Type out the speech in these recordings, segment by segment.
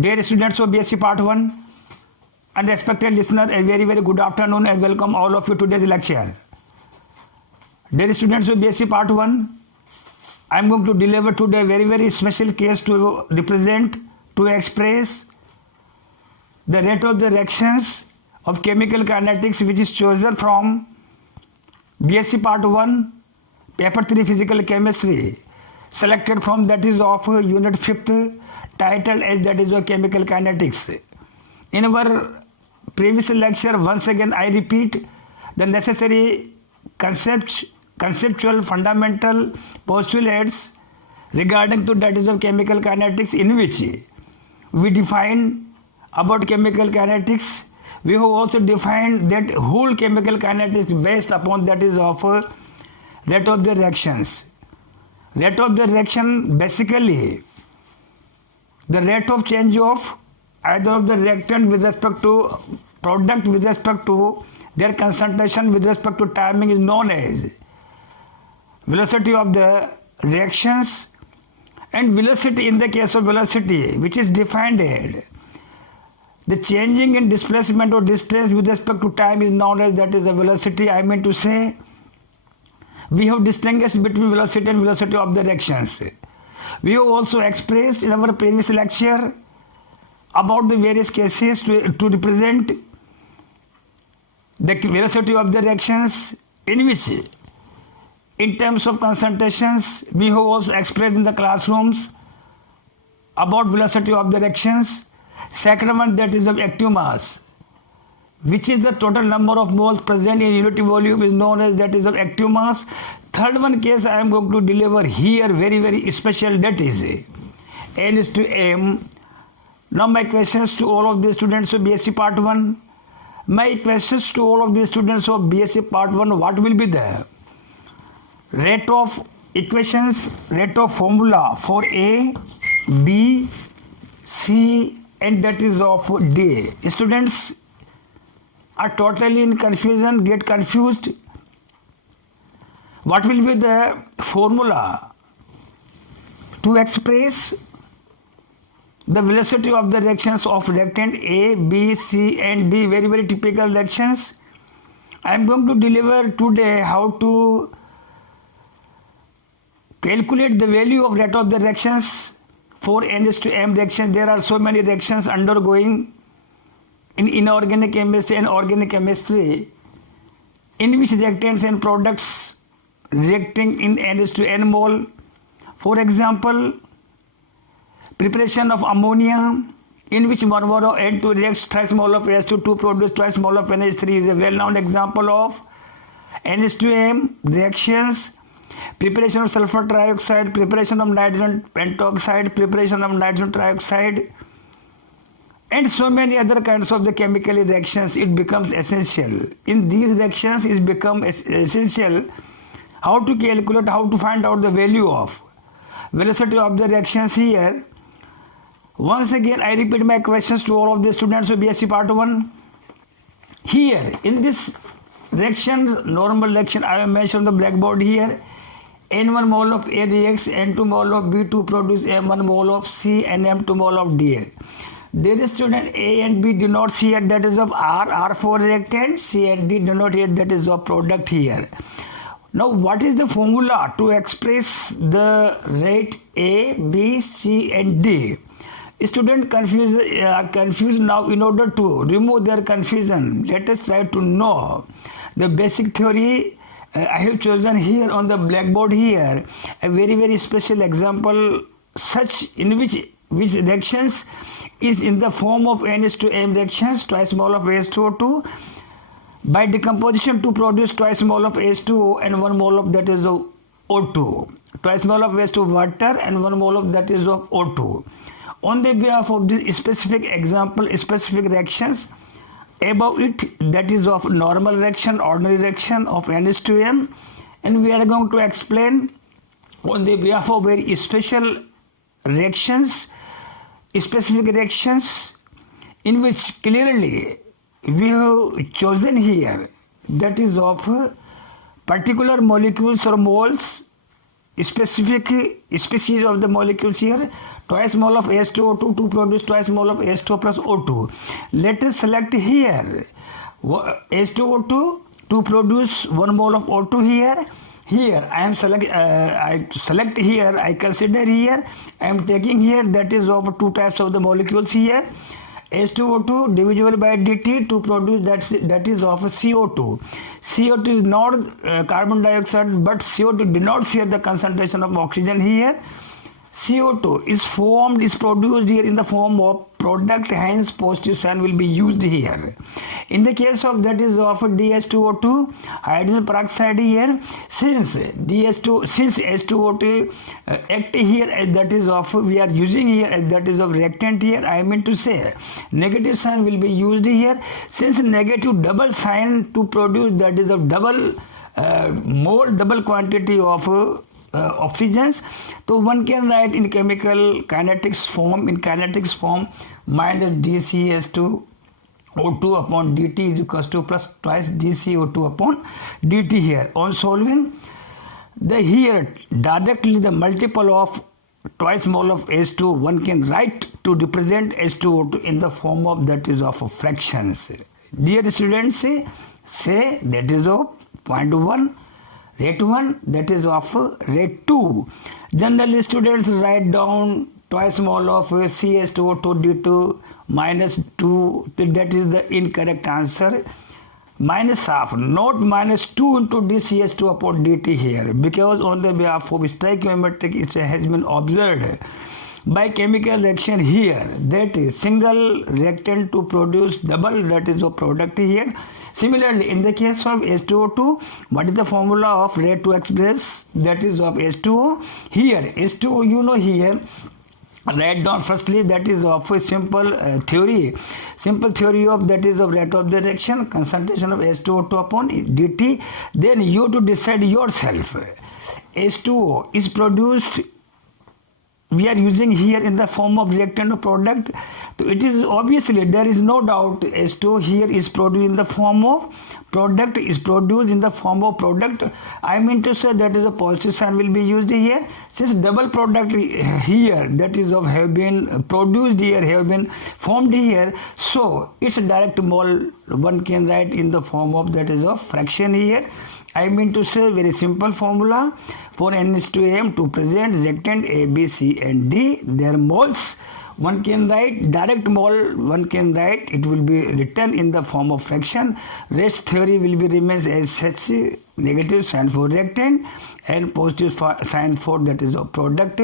Dear students of BSc Part 1 and respected listener, a very good afternoon and welcome all of you to today's lecture. Dear students of BSc Part 1, I am going to deliver today a very special case to represent, to express the rate of the reactions of chemical kinetics which is chosen from BSc Part 1, Paper 3 Physical Chemistry, selected from that is of Unit 5th, titled as that is of Chemical Kinetics. In our previous lecture, once again I repeat the necessary conceptual fundamental postulates regarding to that is of chemical kinetics, in which we define about chemical kinetics. We have also defined that whole chemical kinetics based upon that is of rate of the reactions. Rate of the reaction, basically the rate of change of either of the reactant with respect to product with respect to their concentration with respect to timing is known as velocity of the reactions, and velocity in the case of velocity which is defined as the changing in displacement or distance with respect to time is known as that is the velocity. I mean to say we have distinguished between velocity and velocity of the reactions. We have also expressed in our previous lecture about the various cases to represent the velocity of the reactions, in which in terms of concentrations we have also expressed in the classrooms about velocity of the reactions. Second one, that is of active mass, which is the total number of moles present in unit volume, is known as that is of active mass. Third one case I am going to deliver here very special, that is N is to M. Now my questions to all of the students of BSc Part 1. My questions to all of the students of BSc Part 1, what will be the rate of equations, rate of formula for A, B, C and that is of D. Students are totally in confusion, get confused. What will be the formula to express the velocity of the reactions of reactant A, B, C and D? Very typical reactions. I am going to deliver today how to calculate the value of rate of the reactions for N is to M reactions. There are so many reactions undergoing in inorganic chemistry and organic chemistry, in which reactants and products reacting in N is to N mole. For example, preparation of ammonia, in which 1 mole of N2 reacts twice mole of H2 to produce twice mole of NH3, is a well-known example of N is to M reactions. Preparation of sulfur trioxide, preparation of nitrogen pentoxide, preparation of nitrogen trioxide, and so many other kinds of the chemical reactions. It becomes essential. In these reactions it becomes essential how to calculate, how to find out the value of velocity of the reactions here. Once again I repeat my questions to all of the students of BSc Part 1. Here in this reaction, normal reaction, I have mentioned on the blackboard here, N1 mole of A reacts N2 mole of B to produce M1 mole of C and M2 mole of D. There is student A and B denotes here that is of R4 reactant, C and D denote here that is of product here. Now what is the formula to express the rate A, B, C and D? Student confused now. In order to remove their confusion, let us try to know the basic theory. I have chosen here on the blackboard here a very special example, such in which reactions is in the form of N is to M reactions, twice mole of H2O2 by decomposition to produce twice mole of H2O and 1 mole of that is of O2, twice mole of H2 water and 1 mole of that is of O2. On the behalf of this specific example, specific reactions, above it that is of normal reaction, ordinary reaction of N is to M, and we are going to explain on the behalf of very special reactions, specific reactions, in which clearly we have chosen here that is of particular molecules or moles specific species of the molecules here. Twice mole of H2O2 to produce twice mole of H2O plus O2. Let us select here H2O2 to produce 1 mole of O2 here. Here I select here, I consider here, I am taking here that is of 2 types of the molecules here. H2O2 divisible by dt to produce that is of CO2. CO2 is not carbon dioxide, but CO2 denotes here the concentration of oxygen here. CO2 is produced here in the form of product, hence positive sign will be used here. In the case of that is of DH2O2, hydrogen peroxide here, since H2O2 act here as that is of, we are using here as that is of reactant here, I mean to say negative sign will be used here, since negative double sign to produce that is of double quantity of oxygens. So one can write in chemical kinetics form, minus dCH2O2 upon dt is equals to plus twice dCO2 upon dt here. On solving, here directly the multiple of twice mole of H2 one can write to represent H2O2 in the form of that is of fractions. Dear students, say that is of 0.1, rate 1, that is of rate 2. Generally students write down twice mole of CH2O2 due minus 2, that is the incorrect answer. Minus half, not minus 2 into dCH2 upon dt here, because on the behalf of stoichiometric it has been observed by chemical reaction here that is single reactant to produce double that is of product here. Similarly, in the case of H2O2, what is the formula of rate to express that is of H2O? Here H2O, you know, here write down firstly that is of a simple theory of that is of rate of the reaction, concentration of H2O2 upon dt. Then you to decide yourself. H2O is produced, we are using here in the form of reactant or product. So it is obviously, there is no doubt H2O here is produced in the form of product, I mean to say that is a positive sign will be used here. Since double product here that is of have been produced here, have been formed here, so its direct mole one can write in the form of that is of fraction here. I mean to say very simple formula for N:2M to present reactant A, B, C and D, their moles. One can write direct mole, one can write, it will be written in the form of fraction. Rest theory will be remains as such, negative sign for reactant and positive sign for that is of product.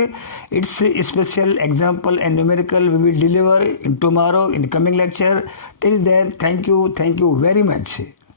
It's a special example and numerical we will deliver in tomorrow in coming lecture. Till then, thank you very much.